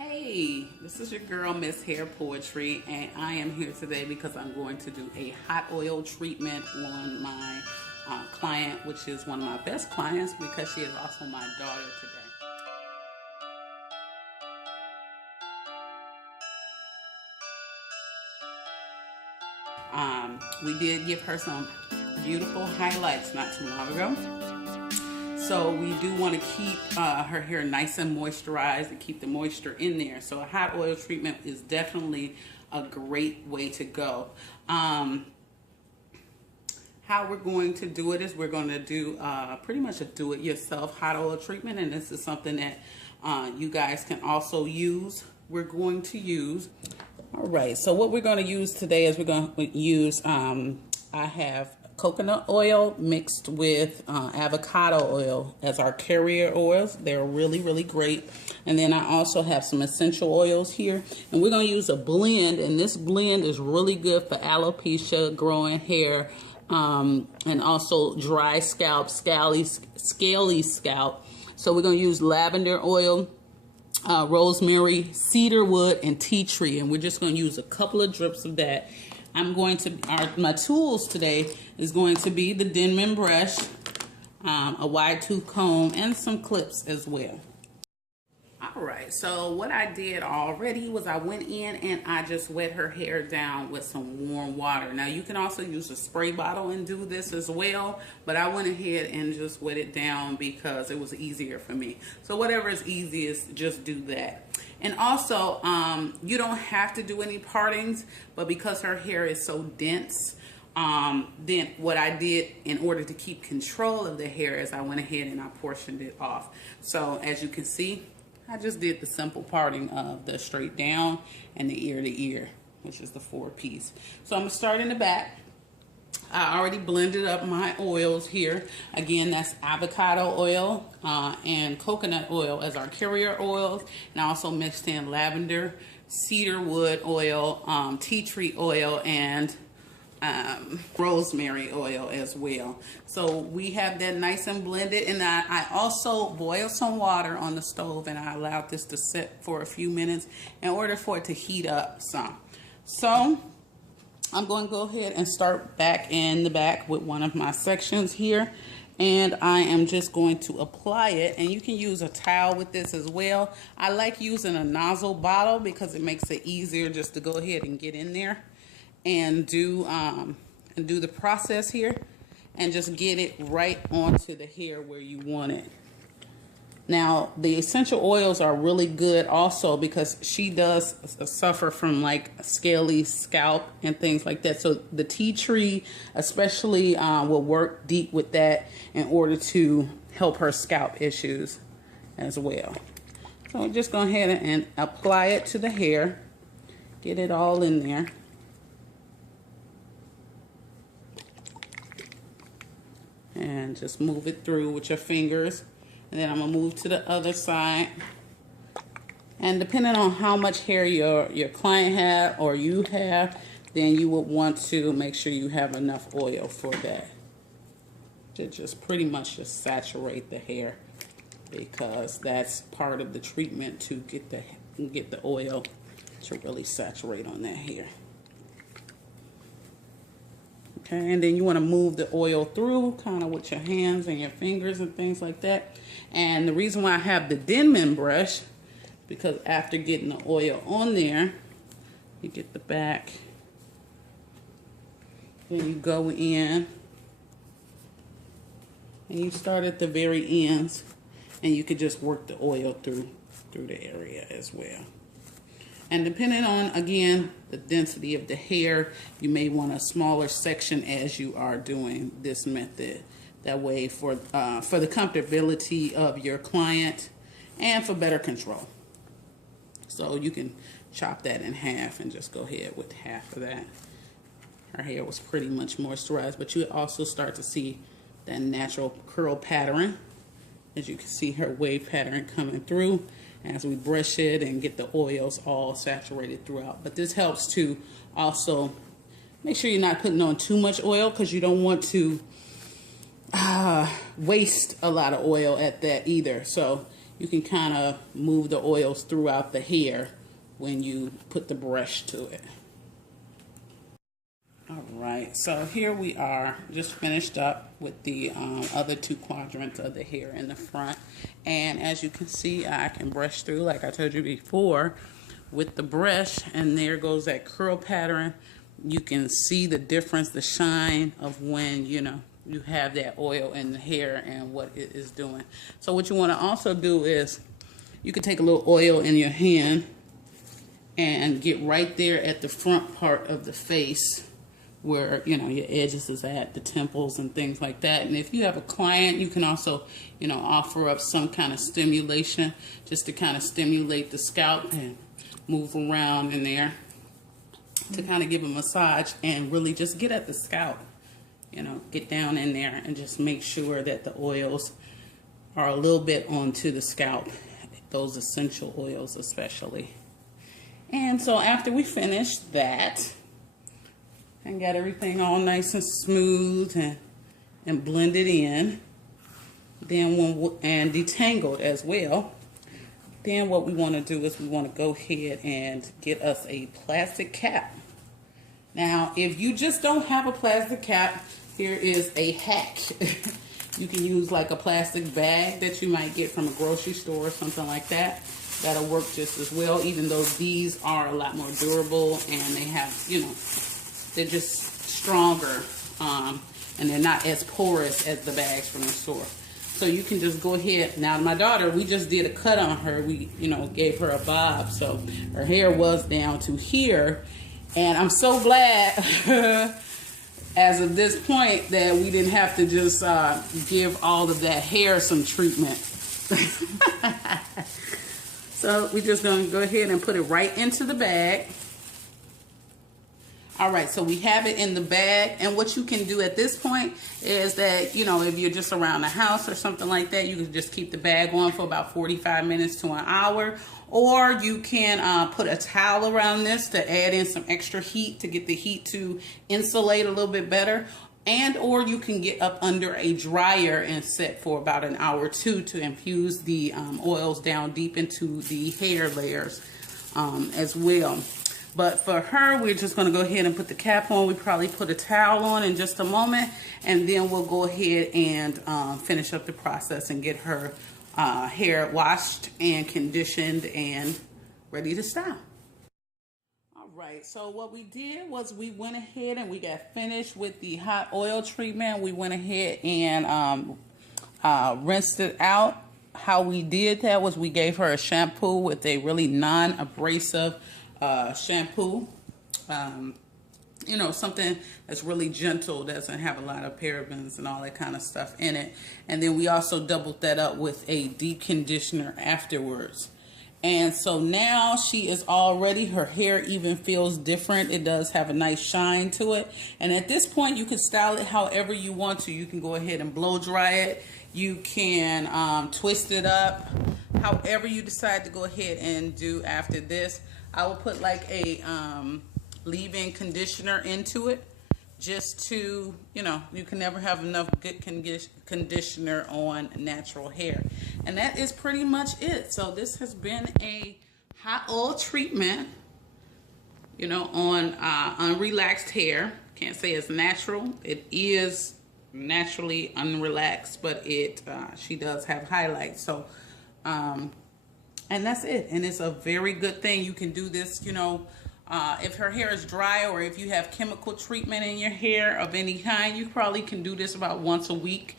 Hey, this is your girl, Miss Hair Poetry, and I am here today because I'm going to do a hot oil treatment on my client, which is one of my best clients because she is also my daughter today. We did give her some beautiful highlights not too long ago. So we do want to keep her hair nice and moisturized and keep the moisture in there. So a hot oil treatment is definitely a great way to go. How we're going to do it is we're going to do pretty much a do-it-yourself hot oil treatment, and this is something that you guys can also use. We're going to use, all right, so what we're going to use today is we're going to use, I have coconut oil mixed with avocado oil as our carrier oils. They're really, really great. And then I also have some essential oils here. And we're going to use a blend. And this blend is really good for alopecia, growing hair, and also dry scalp, scaly scalp. So we're going to use lavender oil, rosemary, cedarwood, and tea tree. And we're just going to use a couple of drips of that. I'm going to, my tools today is going to be the Denman brush, a wide tooth comb, and some clips as well. All right, so what I did already was I went in and I just wet her hair down with some warm water. Now you can also use a spray bottle and do this as well, but I went ahead and just wet it down because it was easier for me. So whatever is easiest, just do that. And also, you don't have to do any partings, but because her hair is so dense, then what I did in order to keep control of the hair is I went ahead and I portioned it off. So as you can see, I just did the simple parting of the straight down and the ear to ear, which is the 4-piece. So I'm gonna start in the back. I already blended up my oils here. Again, that's avocado oil and coconut oil as our carrier oils. And I also mixed in lavender, cedarwood oil, tea tree oil, and rosemary oil as well. So we have that nice and blended. And I also boiled some water on the stove and I allowed this to sit for a few minutes in order for it to heat up some. So I'm going to go ahead and start back in the back with one of my sections here, and I am just going to apply it. And you can use a towel with this as well. I like using a nozzle bottle because it makes it easier just to go ahead and get in there and do the process here and just get it right onto the hair where you want it. Now, the essential oils are really good also because she does suffer from like scaly scalp and things like that. So the tea tree especially will work deep with that in order to help her scalp issues as well. So I'm just going ahead and apply it to the hair. Get it all in there. And just move it through with your fingers. And then I'm gonna move to the other side. And depending on how much hair your client have or you have, then you would want to make sure you have enough oil for that. To just pretty much just saturate the hair, because that's part of the treatment, to get the oil to really saturate on that hair. Okay, and then you want to move the oil through kind of with your hands and your fingers and things like that. And the reason why I have the Denman brush, because after getting the oil on there, you get the back, then you go in and you start at the very ends, and you could just work the oil through the area as well. And depending on, again, the density of the hair, you may want a smaller section as you are doing this method. That way for the comfortability of your client and for better control. So you can chop that in half and just go ahead with half of that. Her hair was pretty much moisturized, but you also start to see that natural curl pattern. As you can see, her wave pattern coming through as we brush it and get the oils all saturated throughout. But this helps to also make sure you're not putting on too much oil, because you don't want to waste a lot of oil at that either. So you can kind of move the oils throughout the hair when you put the brush to it. All right, so here we are, just finished up with the other 2 quadrants of the hair in the front. And as you can see, I can brush through, like I told you before, with the brush, and there goes that curl pattern. You can see the difference, the shine of when, you know, you have that oil in the hair and what it is doing. So what you want to also do is, you can take a little oil in your hand and get right there at the front part of the face, where, you know, your edges is at, the temples and things like that. And if you have a client, you can also, you know, offer up some kind of stimulation just to kind of stimulate the scalp and move around in there to kind of give a massage and really just get at the scalp, you know, get down in there and just make sure that the oils are a little bit onto the scalp, those essential oils especially. And so after we finish that, and got everything all nice and smooth and blended in, then and detangled as well, then what we want to do is we want to go ahead and get us a plastic cap. Now, if you just don't have a plastic cap, here is a hack. You can use like a plastic bag that you might get from a grocery store or something like that. That'll work just as well, even though these are a lot more durable and they have, you know, they're just stronger, and they're not as porous as the bags from the store. So you can just go ahead. Now my daughter, we just did a cut on her. We, you know, gave her a bob, so her hair was down to here. And I'm so glad as of this point that we didn't have to just give all of that hair some treatment. So we're just gonna go ahead and put it right into the bag. All right, so we have it in the bag, and what you can do at this point is that, you know, if you're just around the house or something like that, you can just keep the bag on for about 45 minutes to an hour, or you can put a towel around this to add in some extra heat to get the heat to insulate a little bit better, and or you can get up under a dryer and set for about an hour or 2 to infuse the oils down deep into the hair layers as well. But for her, we're just going to go ahead and put the cap on. We probably put a towel on in just a moment, and then we'll go ahead and finish up the process and get her hair washed and conditioned and ready to style. All right, so what we did was we went ahead and we got finished with the hot oil treatment. We went ahead and rinsed it out. How we did that was we gave her a shampoo with a really non-abrasive shampoo, you know, something that's really gentle, doesn't have a lot of parabens and all that kind of stuff in it. And then we also doubled that up with a deep conditioner afterwards. And so now she is already, her hair even feels different. It does have a nice shine to it. And at this point, you can style it however you want to. You can go ahead and blow dry it. You can twist it up, however you decide to go ahead and do after this. I will put like a leave-in conditioner into it just to, you know, you can never have enough good conditioner on natural hair. And that is pretty much it. So this has been a hot oil treatment, you know, on unrelaxed hair. Can't say it's natural. It is naturally unrelaxed, but it she does have highlights. So and that's it. And it's a very good thing. You can do this, you know, if her hair is dry or if you have chemical treatment in your hair of any kind, you probably can do this about once a week.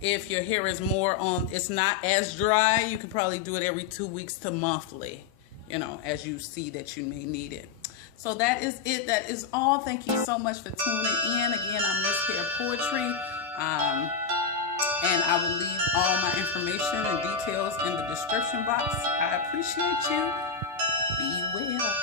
If your hair is more on, it's not as dry, you can probably do it every 2 weeks to monthly, you know, as you see that you may need it. So that is it. That is all. Thank you so much for tuning in. Again, I'm Miss Hair Poetry. And I will leave all my information and details in the description box. I appreciate you. Be well.